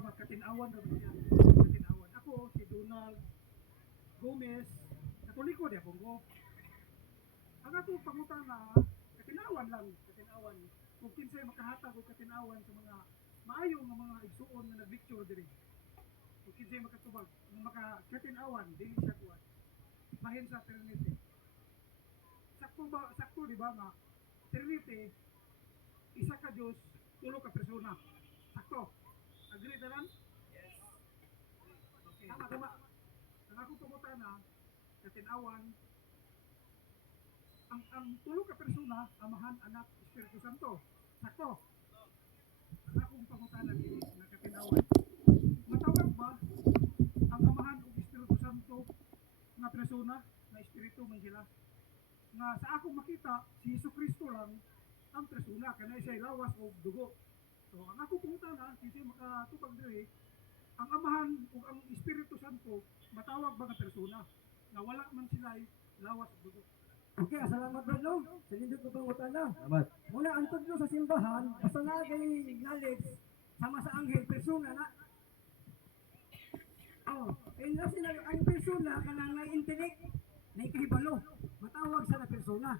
ba katinawan ra ba siya? Katinawan. Ako si Donald Gomez, Katoliko di ako ko. Ang ako pangutana, katinawan lang, katinawan. Kung kinsay makahatag og katinawan sa mga maayo nga mga igsuon nga nag-lecture diri. Kung kinsay makatubag, maka katinawan dili siya kuwan. Bahin sa Trinity. Sakto ba, sakto di ba nga Trinity isa ka Diyos, tulo ka persona. Sakto. Agree na? Yes. Okay. Tama, tama. Ang ako pangutana, katinawan, ang ang tulo ka persona, amahan, anak, Espiritu Santo. Sakto. Ang akong pangutana dili nga katinawan. Matawag ba ang amahan ug Espiritu Santo nga persona, nga espiritu man sila? Nga sa akong makita, si Yesu Kristo lang ang persona kanay siya lawas o dugo. So ang ako pangutana, kasi makatupag diri, ang amahan ug ang Espiritu Santo matawag nga persona nga wala man sila lawas ug dugo. Okay, salamat bro. Sa lindot ko pang na. Salamat. Muna ang tudlo sa simbahan, basta na kay knowledge, sama sa anghel, persona na. Oh, kaya na sila, ang persona, kanang na intellect, na ikahibalo, matawag sa na persona.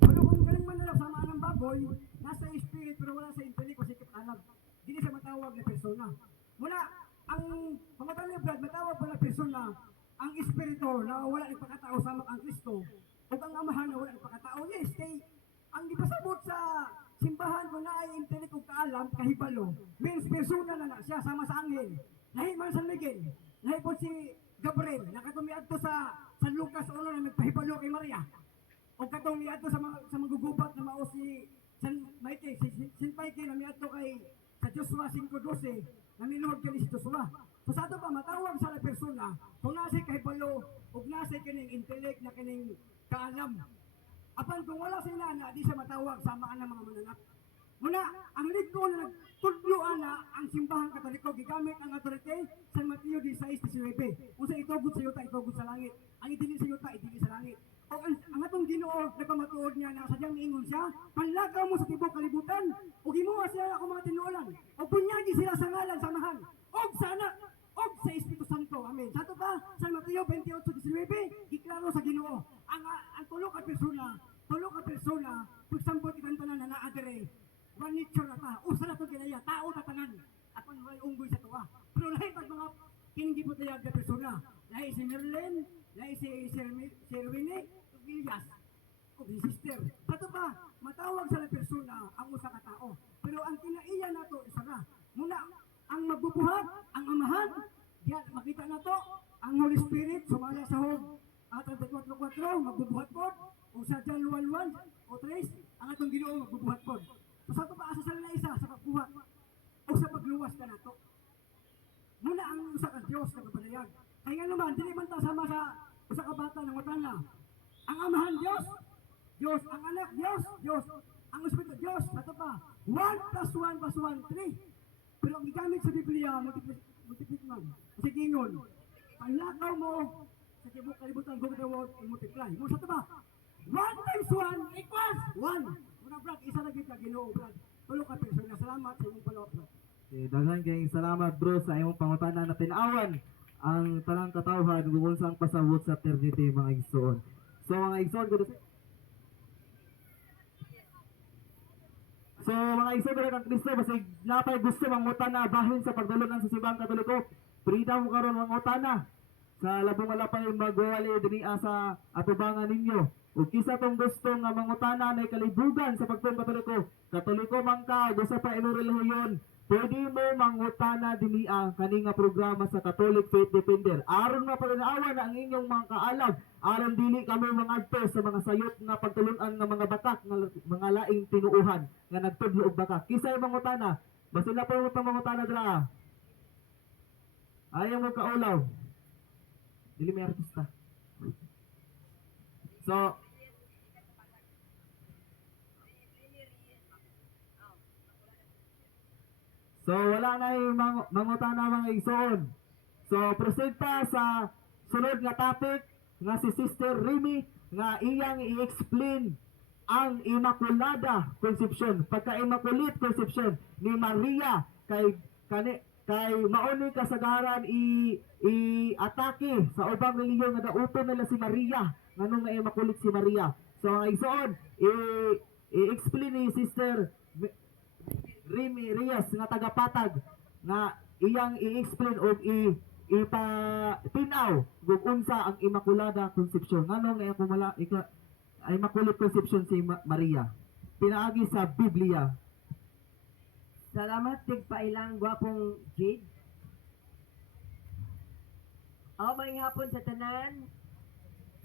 Pero kung ganun man na sama ng baboy, nasa spirit pero wala sa intellect sikip alam, hindi siya matawag na persona. Muna, ang pamatay ni Brad, matawag pa na persona, ang espiritu na wala nagpakatao sama ang Kristo, o ang amahan na wala nagpakatao. Yes, kay ang gipasabot sa simbahan kung na ay intellect o kaalam, kahibalo, means persona na na siya sama sa anghel. Lahi man San Miguel, lahi po si Gabriel, nakatumiad to sa San Lucas 1 na nagpahibalo kay Maria. O katong miadto sa mga sa magugubat na mao si San Maite, si Sin- Sin Paike na miadto kay sa Joshua 5:12 na minuhod kani si Joshua. So sa ato pa matawag sa la persona kung nasa kahibalo ug nasa kining intellect na kining kaalam. Apan kung wala sila na di siya matawag sama ang mga mananap. Muna, ang ligko na nagtudloan na ang simbahan katoliko gigamit ang authority sa Mateo 16:19. Kung sa itugod sa yuta, itugod sa langit. Ang idili sa yuta, idili sa langit. O ang, ang atong Ginoo nagpamatuod niya na sadyang niingon siya, panlagaw mo sa tibok kalibutan, ug himuha sila ako mga tinuolan, o bunyagi sila sa ngalan samahan, og sa anak, og sa Espiritu Santo. Amen. Sa ito pa, sa Mateo 28:19, giklaro sa Ginoo, ang ang tulo ka persona, tulo ka persona, pag sampot ikantanan na naa dire, one nature na ta, usa na to kinaya, tao na tanan, apan may unggoy sa tuwa. Pero lahi pag mga kinigi po tayo ka persona, lahi si Merlin, lahi si Sir- Sirwini, ug Ilyas, si sister. Sa ito pa, matawag sa na persona ang usa ka tao. Pero ang kinaiya nato isa ra. Muna, ang magbubuhat, ang amahan, diyan makita na to, ang Holy Spirit sumala sa hog. At 34.4, magbubuhat po. O sa John 1.1 o 3, ang atong ginoo magbubuhat po. So sa ito pa, asa sa isa sa pagbuhat o sa pagluwas ka nato. Muna ang usa ka Dios na kabalayag. Kaya nga naman, dili man ta sama sa usa ka bata ng utana. Ang amahan Dios, Dios, ang anak Dios, Dios, ang Espiritu Dios, ato pa, 1 plus 1 plus 1, 3. Pero ang gigamit sa Biblia, multiply man, kasi gingon, panlakaw mo sa tibok kalibutan, go the world and multiply. Mo ito ba? 1 times 1 equals 1. Muna brad, isa na kita ginoo brad. Tulo ka persona. Salamat sa imong palaw brad. Okay, daghan kayong salamat bro sa imong pangutana na tinawan ang tanang katawhan ug unsang pasabot sa eternity mga igsoon. So mga igsoon ko So mga ko kang Kristo basig napay gusto mangutana bahin sa pagdulunan sa Sibang Katoliko. Freedom karon mangutana sa labong malapay magwali diri sa atubangan ninyo. Ug kisa tong gusto nga mangutana na kalibugan sa pagtuong katoliko. Katoliko man ka, gusto pa imong relihiyon. Pwede mo mangutana dinhi ang kani nga programa sa Catholic Faith Defender. Aron nga paginaawa na ang inyong mga kaalam, aron dili kami mangadto sa mga sayop nga pagtulunan nga mga batak nga mga laing tinuuhan nga nagtudlo og batak. Kisa imong mangutana, basta na pa mo mangutana dira. Ayaw mo kaulaw. Dili may artista. So, So, wala na yung mang mangutana mga igsoon. So, proceed pa sa sunod nga topic nga si Sister Remy nga iyang i-explain ang Immaculada Conception, pagka Immaculate Conception ni Maria kay kani kay mauni kasagaran i i atake sa ubang relihiyon nga dauto nila si Maria nganong nga makulit si Maria so ang igsoon i i-explain ni sister Remy Reyes nga tagapatag nga iyang i-explain o i ipa tinaw kung unsa ang Immaculada Conception nganong nga kumala ika ay Immaculate Conception si Ma- Maria pinaagi sa Biblia Salamat tigpailang gwapong Jade. Oh, may hapon sa tanan.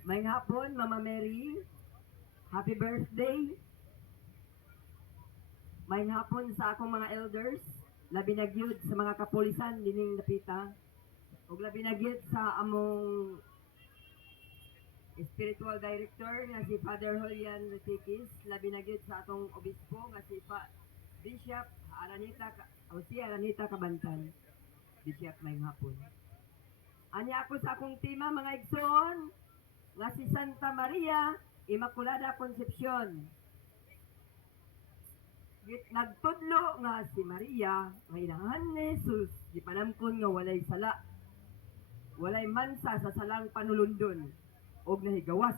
May hapon, Mama Mary. Happy birthday. May hapon sa akong mga elders. Labi na sa mga kapulisan dining napita. Ug labi na sa among spiritual director nga si Father Julian Retikis. Labi na sa atong obispo nga si pa Bishop Aranita o si Aranita Kabantan. Bishop may hapon. Anya ako sa akong tema mga igsoon nga si Santa Maria Immaculada Concepcion. Nagtudlo nga si Maria nga inahan ni Jesus. Di panamkon nga walay sala. Walay mansa sa salang panulundon. Og nahigawas